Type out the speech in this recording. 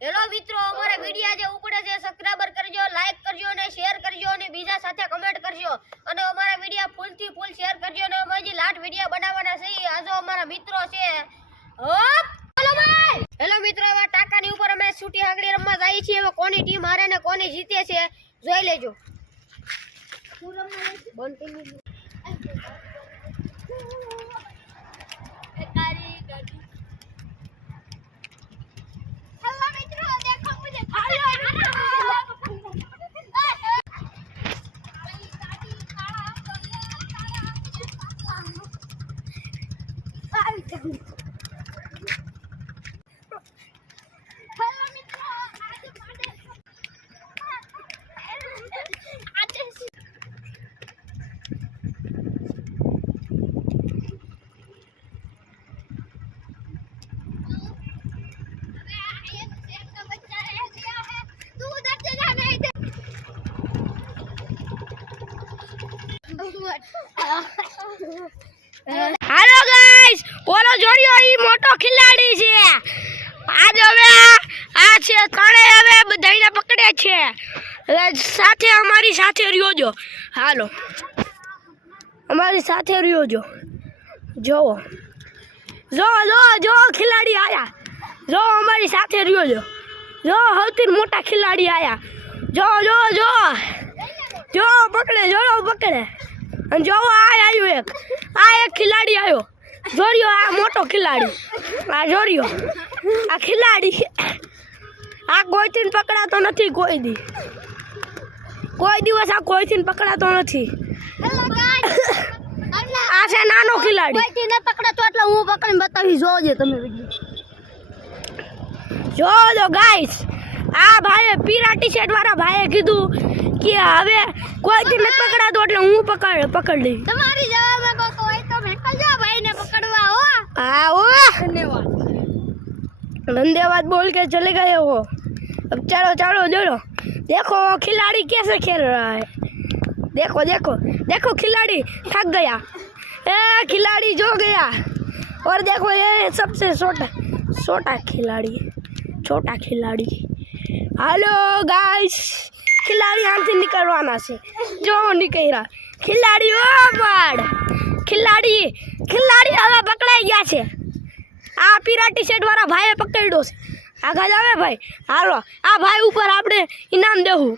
Hello મિત્રો, અમારા video જે ઉપડે છે સબસ્ક્રાઇબર કરજો, લાઈક કરજો અને શેર કરજો અને બીજા સાથે કમેન્ટ કરજો અને અમારા વિડિયો ફૂલથી ફૂલ શેર કરજો અને અમે જે લાટ વિડિયો બનાવવાના છે આજો અમારા મિત્રો છે. હોપ બોલો ભાઈ. હેલો મિત્રો, હવે ટાકાની ઉપર અમે છૂટી હાંગડી રમવા જઈએ છીએ. હવે કોની ટીમ હારે ને કોની જીતે છે જોઈ લેજો. हेलो गाइस, ओलो જોરિયો ઈ મોટો ખિલાડી છે. આજ હવે આ છે તણે હવે બધાઈને પકડે છે. સાથે અમારી સાથે રહ્યો જો. હાલો અમારી સાથે રહ્યો જો. જોવો જો જો જો ખિલાડી આયા. જો અમારી સાથે રહ્યો જો. જો સૌથી મોટા ખિલાડી આયા. જો જો જો જો પકડે જોડો પકડે. અને જો આવ્યું એક ખિલાડી આવ્યો. જોરિયો આ મોટો ખિલાડી. આ જોરિયો આ ખિલાડી આ કોઈથી પકડાતો નથી. કોઈ દિવસ આ કોઈથી પકડાતો નથી. આ છે નાનો ખિલાડી. કોઈથી ન પકડાતો એટલે હું પકડીને બતાવી જોજો તમે વિડિયો. જો ગાઈસ, આ ભાઈએ પીળા ટી શર્ટ વાળા ભાઈએ કીધું કે હવે કોઈથી નથી પકડાતો એટલે હું પકડ લઈ. તમારી જવાબ કોઈ તો મોકલજો ભાઈને પકડવા હો. हाँ वो धन्यवाद बोल के चले गए वो. अब चलो चलो चलो. देखो खिलाड़ी कैसे खेल रहा है. देखो देखो देखो खिलाड़ी थक गया. खिलाड़ी जो गया. और देखो ये सबसे छोटा खिलाड़ी. हेलो गाइस, खिलाड़ी यहाँ से निकलवाना से जो निकल रहा खिलाड़ी. ओ बड़ खिलाड़ी હવે પકડાઈ ગયા છે. આ પીળા ટી શર્ટ વાળા ભાઈએ પકડ્યો છે. આગળ આવે ભાઈ. હાલો આ ભાઈ ઉપર આપણે ઇનામ દેવું.